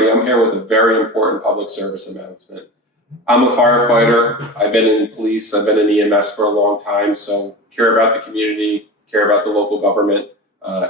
everybody. I'm here with a very important public service announcement. I'm a firefighter. I've been in police. I've been in EMS for a long time, so care about the community, care about the local government.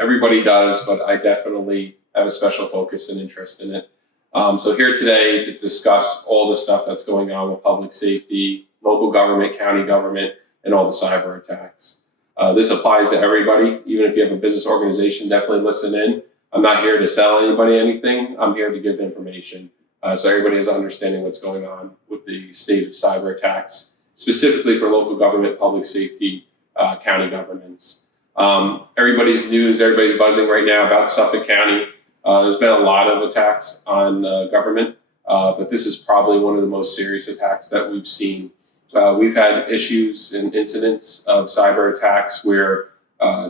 Everybody does, but I definitely have a special focus and interest in it. So here today to discuss all the stuff that's going on with public safety, local government, county government, and all the cyber attacks. This applies to everybody. Even if you have a business organization, definitely listen in. I'm not here to sell anybody anything. I'm here to give information. So everybody has understanding what's going on with the state of cyber attacks, specifically for local government, public safety, county governments. Everybody's news, everybody's buzzing right now about Suffolk County. There's been a lot of attacks on government, but this is probably one of the most serious attacks that we've seen. We've had issues and incidents of cyber attacks where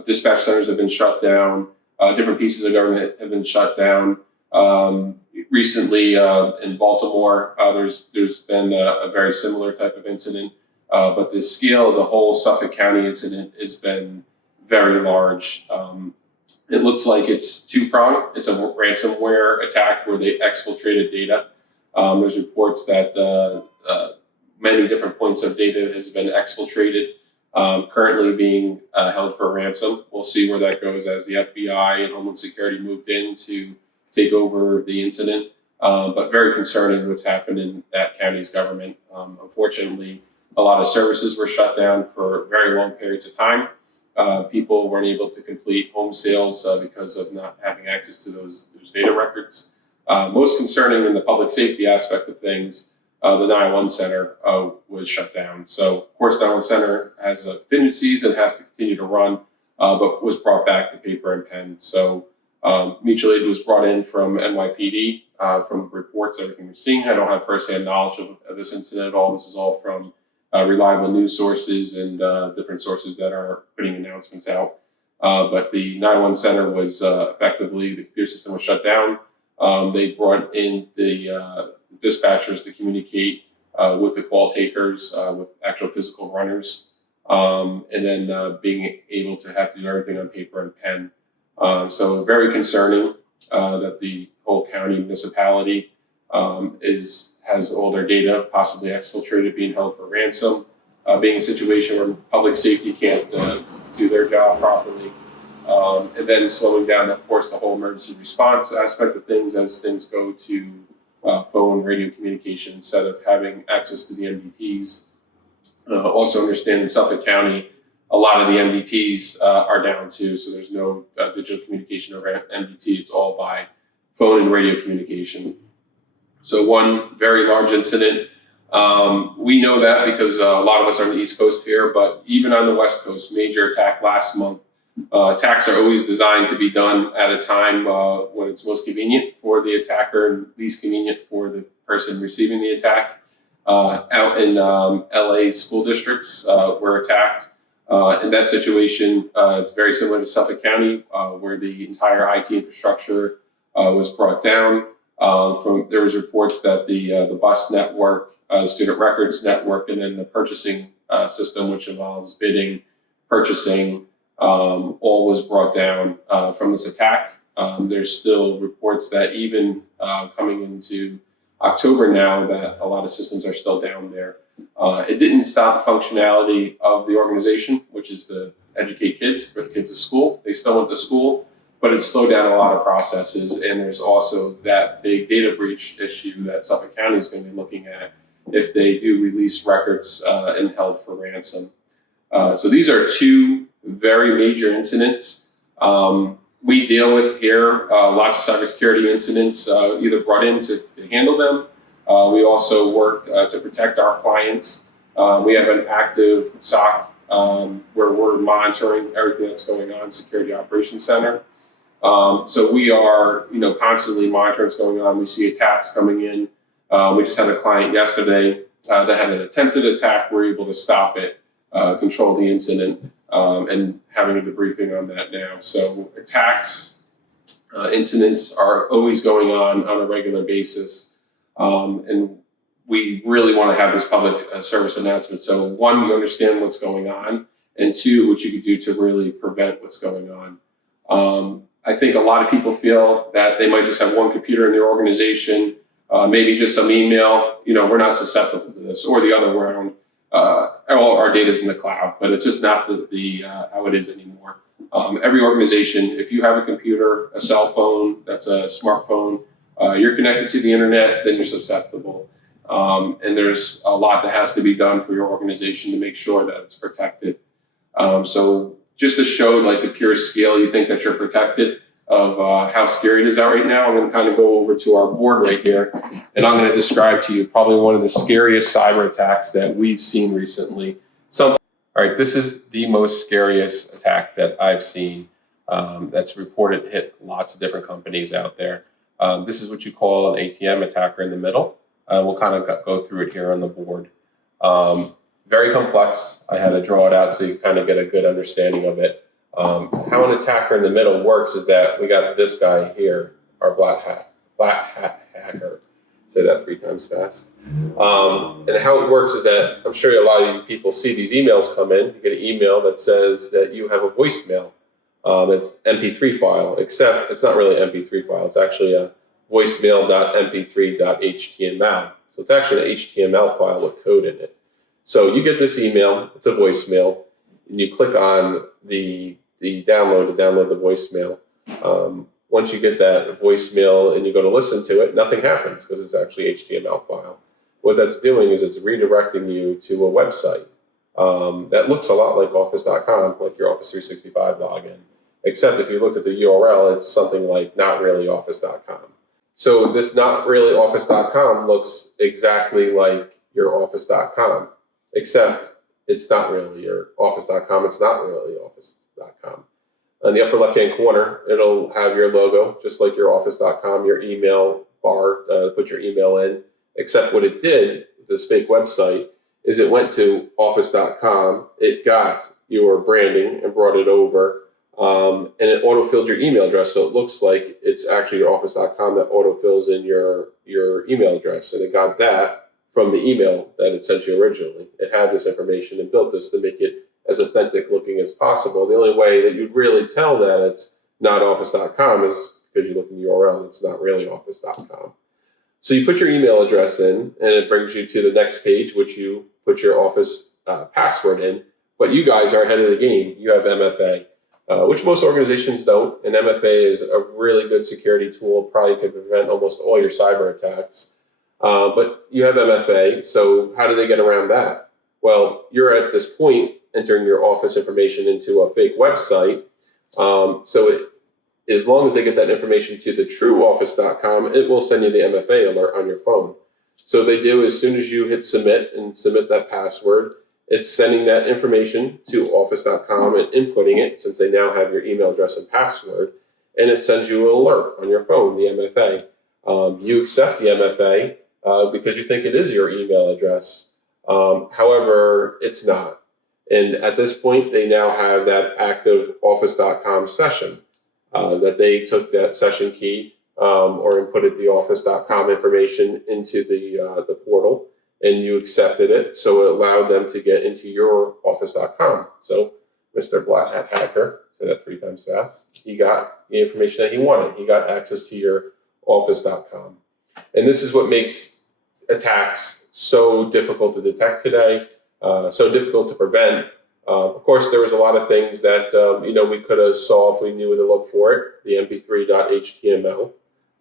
dispatch centers have been shut down, different pieces of government have been shut down. Recently in Baltimore, there's been a very similar type of incident, but the scale of the whole Suffolk County incident has been very large. It looks like it's two-pronged. It's a ransomware attack where they exfiltrated data. There's reports that many different points of data has been exfiltrated, currently being held for ransom. We'll see where that goes as the FBI and Homeland Security moved in to take over the incident. But very concerning what's happened in that county's government. Unfortunately, a lot of services were shut down for very long periods of time. People weren't able to complete home sales because of not having access to those data records. Most concerning in the public safety aspect of things, the 911 center was shut down. So, of course, 911 center has contingencies and has to continue to run, but was brought back to paper and pen. So, mutual aid was brought in from NYPD, from reports, everything we're seeing. I don't have firsthand knowledge of this incident at all. This is all from reliable news sources and different sources that are putting announcements out. But the 911 center was effectively, the computer system was shut down. They brought in the dispatchers to communicate with the call takers, with actual physical runners, and then being able to have to do everything on paper and pen. So very concerning that the whole county municipality has all their data possibly exfiltrated, being held for ransom, being in a situation where public safety can't do their job properly, and then slowing down, of course, the whole emergency response aspect of things as things go to phone, radio communication instead of having access to the MDTs. Also understand in Suffolk County, a lot of the MDTs are down too, so there's no digital communication over MDT. It's all by phone and radio communication. So one very large incident. We know that because a lot of us are on the East Coast here, but even on the West Coast, major attack last month. Attacks are always designed to be done at a time when it's most convenient for the attacker and least convenient for the person receiving the attack. Out in LA school districts were attacked. In that situation, it's very similar to Suffolk County, where the entire IT infrastructure was brought down. There was reports that the bus network, the student records network, and then the purchasing system, which involves bidding, purchasing, all was brought down from this attack. There's still reports that even coming into October now that a lot of systems are still down there. It didn't stop the functionality of the organization, which is to educate kids, put kids to school. They still went to school, but it slowed down a lot of processes. And there's also that big data breach issue that Suffolk County is going to be looking at if they do release records and held for ransom. So these are two very major incidents. We deal with here lots of cybersecurity incidents, either brought in to handle them. We also work to protect our clients. We have an active SOC where we're monitoring everything that's going on, Security Operations Center. So we are, constantly monitoring what's going on. We see attacks coming in. We just had a client yesterday that had an attempted attack. We're able to stop it, control the incident, and having a debriefing on that now. So attacks, incidents are always going on a regular basis. And we really want to have this public service announcement. So one, you understand what's going on, and two, what you could do to really prevent what's going on. I think a lot of people feel that they might just have one computer in their organization, maybe just some email. We're not susceptible to this, or the other way around. All our data is in the cloud, but it's just not the how it is anymore. Every organization, if you have a computer, a cell phone, that's a smartphone, you're connected to the internet, then you're susceptible. And there's a lot that has to be done for your organization to make sure that it's protected. So just to show like the pure scale, you think that you're protected of how scary it is out right now, I'm going to kind of go over to our board right here, and I'm going to describe to you probably one of the scariest cyber attacks that we've seen recently. All right, this is the most scariest attack that I've seen that's reported hit lots of different companies out there. This is what you call an AiTM, attacker in the middle. We'll kind of go through it here on the board. Very complex. I had to draw it out so you kind of get a good understanding of it. How an attacker in the middle works is that we got this guy here, our black hat hacker. Say that 3 times fast. And how it works is that I'm sure a lot of you people see these emails come in. You get an email that says that you have a voicemail. It's MP3 file, except it's not really an MP3 file. It's actually a voicemail.mp3.html. So it's actually an HTML file with code in it. So you get this email. It's a voicemail, and you click on the download to download the voicemail. Once you get that voicemail and you go to listen to it, nothing happens because it's actually an HTML file. What that's doing is it's redirecting you to a website that looks a lot like Office.com, like your Office 365 login, except if you look at the URL, it's something like notreallyoffice.com. So this notreallyoffice.com looks exactly like your Office.com, except it's not really your Office.com, it's not really Office.com. On the upper left-hand corner, it'll have your logo, just like your Office.com, your email bar, put your email in, except what it did, this fake website, is it went to Office.com, it got your branding and brought it over, and it auto-filled your email address, so it looks like it's actually your Office.com that auto-fills in your email address, and it got that from the email that it sent you originally. It had this information and built this to make it as authentic looking as possible. The only way that you'd really tell that it's not Office.com is because you look in the URL and it's not really Office.com. So you put your email address in and it brings you to the next page, which you put your Office password in. But you guys are ahead of the game. You have MFA, which most organizations don't. And MFA is a really good security tool, probably could prevent almost all your cyber attacks. But you have MFA, so how do they get around that? Well, you're at this point entering your office information into a fake website. As long as they get that information to the true office.com, it will send you the MFA alert on your phone. So what they do, as soon as you hit submit and submit that password, it's sending that information to office.com and inputting it, since they now have your email address and password, and it sends you an alert on your phone, the MFA. You accept the MFA because you think it is your email address. However, it's not. And at this point, they now have that active office.com session that they took that session key or inputted the office.com information into the portal, and you accepted it. So it allowed them to get into your office.com. So Mr. Black Hat Hacker, say that 3 times fast, he got the information that he wanted. He got access to your office.com. And this is what makes attacks so difficult to detect today, so difficult to prevent. Of course, there was a lot of things that we could have saw if we knew where to look for it. The mp3.html,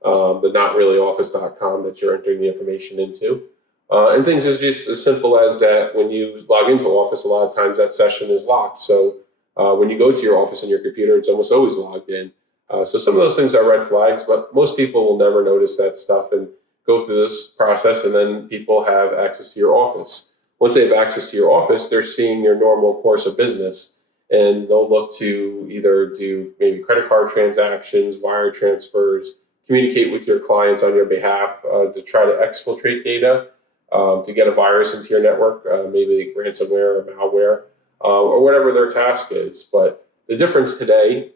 but not really office.com that you're entering the information into. And things is just as simple as that when you log into Office, a lot of times that session is locked. So when you go to your office on your computer, it's almost always logged in. So some of those things are red flags, but most people will never notice that stuff and go through this process, and then people have access to your office. Once they have access to your office, they're seeing your normal course of business, and they'll look to either do maybe credit card transactions, wire transfers, communicate with your clients on your behalf to try to exfiltrate data, to get a virus into your network, maybe ransomware or malware, or whatever their task is. But the difference today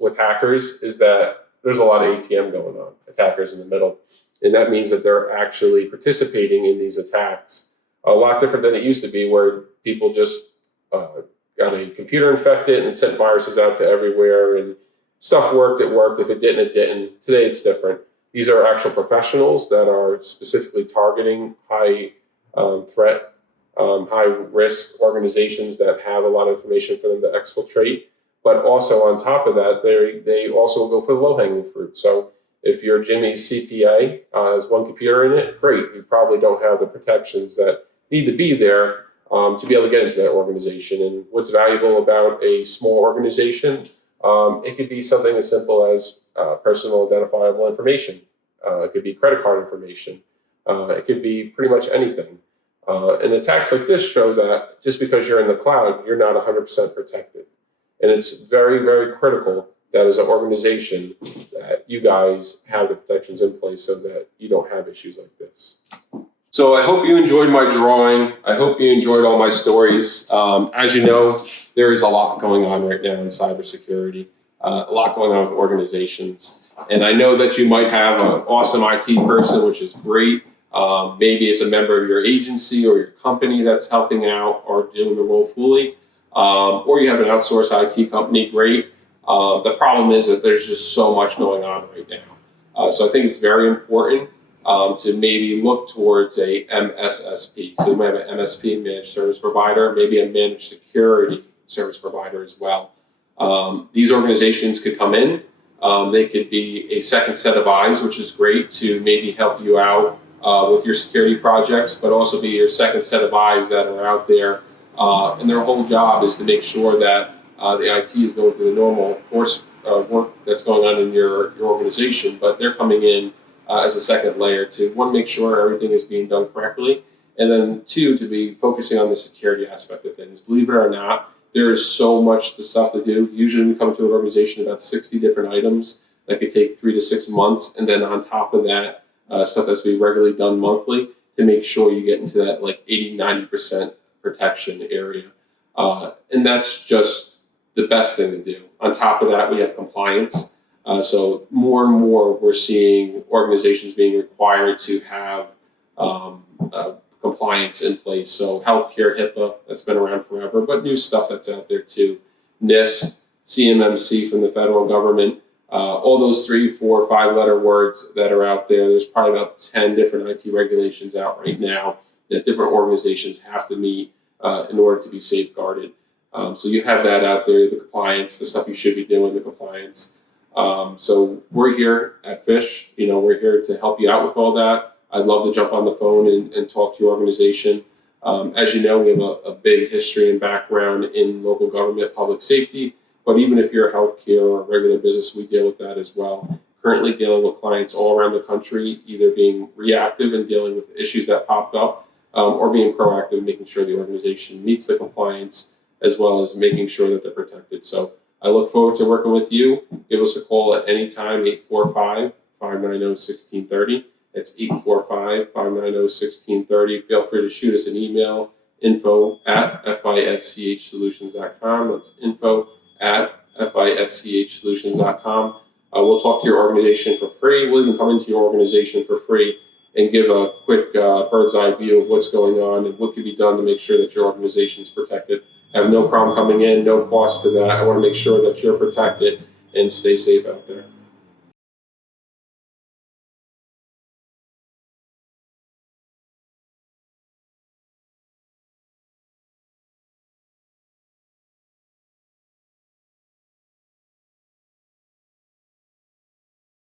with hackers is that there's a lot of AiTM going on, attackers in the middle. And that means that they're actually participating in these attacks. A lot different than it used to be, where people just got a computer infected and sent viruses out to everywhere. And stuff worked, it worked. If it didn't, it didn't. Today, it's different. These are actual professionals that are specifically targeting high threat, high risk organizations that have a lot of information for them to exfiltrate. But also on top of that, they also go for the low-hanging fruit. So if your Jimmy's CPA has one computer in it, great. You probably don't have the protections that need to be there to be able to get into that organization. And what's valuable about a small organization, it could be something as simple as personal identifiable information. It could be credit card information. It could be pretty much anything. And attacks like this show that just because you're in the cloud, you're not 100% protected. And it's very, very critical that as an organization that you guys have the protections in place so that you don't have issues like this. So I hope you enjoyed my drawing. I hope you enjoyed all my stories. As you know, there is a lot going on right now in cybersecurity, a lot going on with organizations. And I know that you might have an awesome IT person, which is great. Maybe it's a member of your agency or your company that's helping out or doing the role fully. Or you have an outsourced IT company, great. The problem is that there's just so much going on right now. So I think it's very important to maybe look towards a MSSP. So you might have an MSP, managed service provider, maybe a managed security service provider as well. These organizations could come in. They could be a second set of eyes, which is great to maybe help you out with your security projects, but also be your second set of eyes that are out there. And their whole job is to make sure that the IT is going through the normal course work that's going on in your organization, but they're coming in as a second layer to, one, make sure everything is being done correctly, and then two, to be focusing on the security aspect of things. Believe it or not, there is so much stuff to do. Usually we come to an organization about 60 different items that could take 3 to 6 months, and then on top of that, stuff that's to be regularly done monthly to make sure you get into that like 80-90% protection area. And that's just the best thing to do. On top of that, we have compliance. So more and more, we're seeing organizations being required to have compliance in place. So healthcare, HIPAA, that's been around forever, but new stuff that's out there too. NIST, CMMC from the federal government, all those 3, 4, 5-letter words that are out there. There's probably about 10 different IT regulations out right now that different organizations have to meet in order to be safeguarded. So you have that out there, the compliance, the stuff you should be doing, the compliance. So we're here at Fisch. We're here to help you out with all that. I'd love to jump on the phone and talk to your organization. As you know, we have a big history and background in local government, public safety. But even if you're healthcare or a regular business, we deal with that as well. Currently dealing with clients all around the country, either being reactive and dealing with issues that popped up, or being proactive, making sure the organization meets the compliance, as well as making sure that they're protected. So I look forward to working with you. Give us a call at any time, 845-590-1630. That's 845-590-1630. Feel free to shoot us an email, info@fischsolutions.com. That's info@fischsolutions.com. We'll talk to your organization for free. We'll even come into your organization for free and give a quick bird's eye view of what's going on and what could be done to make sure that your organization is protected. I have no problem coming in, no cost to that. I want to make sure that you're protected and stay safe out there.